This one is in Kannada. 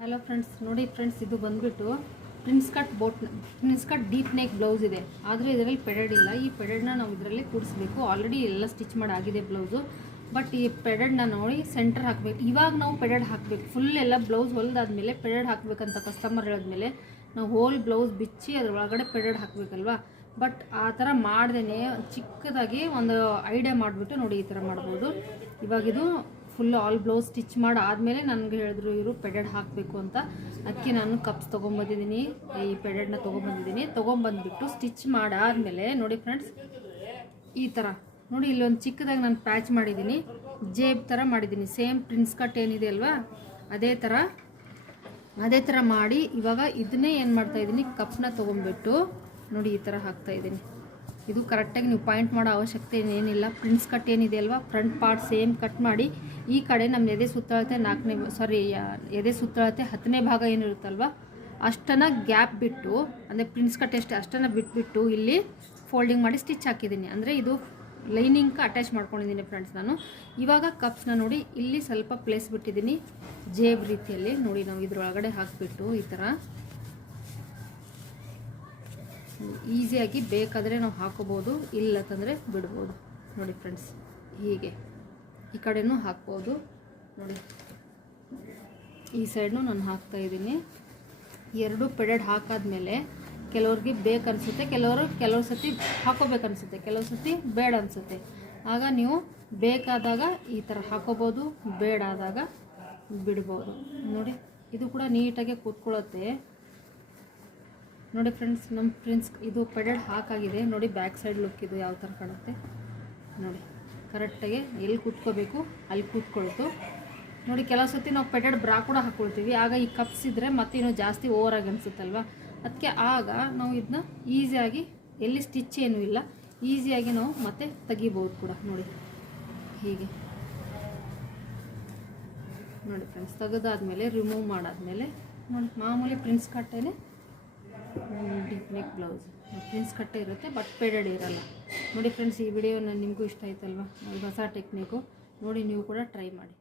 ಹಲೋ ಫ್ರೆಂಡ್ಸ್, ನೋಡಿ ಫ್ರೆಂಡ್ಸ್, ಇದು ಬಂದುಬಿಟ್ಟು prince cut deep neck blouse ಇದೆ. ಆದರೆ ಇದರಲ್ಲಿ ಪೆಡೆಡ್ ಇಲ್ಲ. ಈ ಪೆಡೆಡ್ನ ನಾವು ಇದರಲ್ಲಿ ಕೂಡಿಸ್ಬೇಕು. ಆಲ್ರೆಡಿ ಎಲ್ಲ ಸ್ಟಿಚ್ ಮಾಡಿ ಆಗಿದೆ ಬ್ಲೌಸು. ಬಟ್ ಈ ಪೆಡೆಡ್ನ ನೋಡಿ ಸೆಂಟರ್ ಹಾಕಬೇಕು. ಇವಾಗ ನಾವು ಪೆಡೆಡ್ ಹಾಕಬೇಕು. ಫುಲ್ ಎಲ್ಲ ಬ್ಲೌಸ್ ಹೊಲಿದಾದ್ಮೇಲೆ ಪೆಡೆಡ್ ಹಾಕಬೇಕಂತ ಕಸ್ಟಮರ್ ಹೇಳಿದ್ಮೇಲೆ ನಾವು ಹೋಲ್ ಬ್ಲೌಸ್ ಬಿಚ್ಚಿ ಅದ್ರ ಒಳಗಡೆ ಪೆಡೆಡ್ ಹಾಕಬೇಕಲ್ವಾ. ಬಟ್ ಆ ಥರ ಮಾಡ್ದೇ ಚಿಕ್ಕದಾಗಿ ಒಂದು ಐಡಿಯಾ ಮಾಡಿಬಿಟ್ಟು ನೋಡಿ ಈ ಥರ ಮಾಡ್ಬೋದು. ಇವಾಗಿದು ಫುಲ್ ಆಲ್ ಬ್ಲೌಸ್ ಸ್ಟಿಚ್ ಮಾಡಿ ಆದಮೇಲೆ ನನಗೆ ಹೇಳಿದ್ರು ಇವರು ಪೆಡೆಡ್ ಹಾಕಬೇಕು ಅಂತ. ಅದಕ್ಕೆ ನಾನು ಕಪ್ಸ್ ತೊಗೊಂಬಂದಿದ್ದೀನಿ, ಈ ಪೆಡೆಡ್ನ ತೊಗೊಂಬಂದ್ಬಿಟ್ಟು ಸ್ಟಿಚ್ ಮಾಡಾದಮೇಲೆ ನೋಡಿ ಫ್ರೆಂಡ್ಸ್, ಈ ಥರ ನೋಡಿ ಇಲ್ಲೊಂದು ಚಿಕ್ಕದಾಗಿ ನಾನು ಪ್ಯಾಚ್ ಮಾಡಿದ್ದೀನಿ, ಜೇಬ್ ಥರ ಮಾಡಿದ್ದೀನಿ. ಸೇಮ್ ಪ್ರಿನ್ಸ್ ಕಟ್ ಏನಿದೆ ಅಲ್ವಾ, ಅದೇ ಥರ ಮಾಡಿ ಇವಾಗ ಇದನ್ನೇ ಏನು ಮಾಡ್ತಾಯಿದ್ದೀನಿ, ಕಪ್ನ ತೊಗೊಂಡ್ಬಿಟ್ಟು ನೋಡಿ ಈ ಥರ ಹಾಕ್ತಾಯಿದ್ದೀನಿ. ಇದು ಕರೆಕ್ಟಾಗಿ ನೀವು ಪಾಯಿಂಟ್ ಮಾಡೋ ಅವಶ್ಯಕತೆ ಏನಿಲ್ಲ. ಪ್ರಿನ್ಸ್ ಕಟ್ ಏನಿದೆ ಅಲ್ವಾ, ಫ್ರಂಟ್ ಪಾರ್ಟ್ ಸೇಮ್ ಕಟ್ ಮಾಡಿ ಈ ಕಡೆ ನಮ್ಮ ಎದೆ ಸುತ್ತಳತೆ ಎದೆ ಸುತ್ತಳತೆ 10ನೇ ಭಾಗ ಏನಿರುತ್ತಲ್ವ ಅಷ್ಟನ್ನು ಗ್ಯಾಪ್ ಬಿಟ್ಟು, ಅಂದರೆ ಪ್ರಿನ್ಸ್ ಕಟ್ ಅಷ್ಟನ್ನು ಬಿಟ್ಬಿಟ್ಟು ಇಲ್ಲಿ ಫೋಲ್ಡಿಂಗ್ ಮಾಡಿ ಸ್ಟಿಚ್ ಹಾಕಿದ್ದೀನಿ. ಅಂದರೆ ಇದು ಲೈನಿಂಗ್ ಅಟ್ಯಾಚ್ ಮಾಡ್ಕೊಂಡಿದ್ದೀನಿ ಫ್ರೆಂಡ್ಸ್ ನಾನು. ಇವಾಗ ಕಪ್ಸ್ನ ನೋಡಿ ಇಲ್ಲಿ ಸ್ವಲ್ಪ ಪ್ಲೇಸ್ ಬಿಟ್ಟಿದ್ದೀನಿ ಜೇಬ್ ರೀತಿಯಲ್ಲಿ. ನೋಡಿ ನಾವು ಇದ್ರೊಳಗಡೆ ಹಾಕಿಬಿಟ್ಟು ಈ ಥರ ಈಸಿಯಾಗಿ ಬೇಕಾದರೆ ನಾವು ಹಾಕೋಬೋದು, ಇಲ್ಲಂತಂದರೆ ಬಿಡ್ಬೋದು. ನೋಡಿ ಫ್ರೆಂಡ್ಸ್, ಹೀಗೆ ಈ ಕಡೆನೂ ಹಾಕ್ಬೋದು. ನೋಡಿ ಈ ಸೈಡ್ನು ನಾನು ಹಾಕ್ತಾಯಿದ್ದೀನಿ. ಎರಡು ಪೆಡೆಡ್ ಹಾಕಾದ್ಮೇಲೆ ಕೆಲವ್ರಿಗೆ ಬೇಕನ್ಸುತ್ತೆ, ಕೆಲವು ಸತಿ ಹಾಕೋಬೇಕನ್ಸುತ್ತೆ, ಕೆಲವು ಸತಿ ಬೇಡ ಅನಿಸುತ್ತೆ. ಆಗ ನೀವು ಬೇಕಾದಾಗ ಈ ಥರ ಹಾಕೋಬೋದು, ಬೇಡಾದಾಗ ಬಿಡ್ಬೋದು. ನೋಡಿ ಇದು ಕೂಡ ನೀಟಾಗಿ ಕೂತ್ಕೊಳ್ಳುತ್ತೆ. ನೋಡಿ ಫ್ರೆಂಡ್ಸ್, ನಮ್ಮ ಇದು ಪೆಡೆಡ್ ಹಾಕಾಗಿದೆ. ನೋಡಿ ಬ್ಯಾಕ್ ಸೈಡ್ ಲುಕ್ ಇದು ಯಾವ ಥರ ಕಾಣುತ್ತೆ ನೋಡಿ. ಕರೆಕ್ಟಾಗಿ ಎಲ್ಲಿ ಕೂತ್ಕೋಬೇಕು ಅಲ್ಲಿ ಕೂತ್ಕೊಳ್ತು. ನೋಡಿ ಕೆಲವು ಸತಿ ನಾವು ಪೆಡೆಡ್ ಬ್ರಾ ಕೂಡ ಹಾಕ್ಕೊಳ್ತೀವಿ. ಆಗ ಈ ಕಪ್ಸ್ ಇದ್ದರೆ ಮತ್ತೆ ಇನ್ನೂ ಜಾಸ್ತಿ ಓವರಾಗಿ ಅನಿಸುತ್ತಲ್ವ. ಅದಕ್ಕೆ ಆಗ ನಾವು ಇದನ್ನ ಈಸಿಯಾಗಿ, ಎಲ್ಲಿ ಸ್ಟಿಚ್ ಏನೂ ಇಲ್ಲ, ಈಸಿಯಾಗಿ ನಾವು ಮತ್ತೆ ತೆಗಿಬೋದು ಕೂಡ. ನೋಡಿ ಹೀಗೆ ನೋಡಿ ಫ್ರೆಂಡ್ಸ್, ತೆಗೆದಾದ್ಮೇಲೆ ರಿಮೂವ್ ಮಾಡಾದ್ಮೇಲೆ ನೋಡಿ ಮಾಮೂಲಿ ಪ್ರಿನ್ಸ್ ಕಟ್ಟೇನೆ ಡೀಪ್ ನೆಕ್ ಬ್ಲೌಸ್. ಪ್ರಿನ್ಸ್ ಕಟ್ಟೆ ಇರುತ್ತೆ, ಬಟ್ ಪೆಡೆಡ್ ಇರಲ್ಲ. ನೋಡಿ ಫ್ರೆಂಡ್ಸ್, ಈ ವಿಡಿಯೋ ನಿಮಗೂ ಇಷ್ಟ ಆಯ್ತಲ್ವ. ಹೊಸ ಟೆಕ್ನಿಕು ನೋಡಿ, ನೀವು ಕೂಡ ಟ್ರೈ ಮಾಡಿ.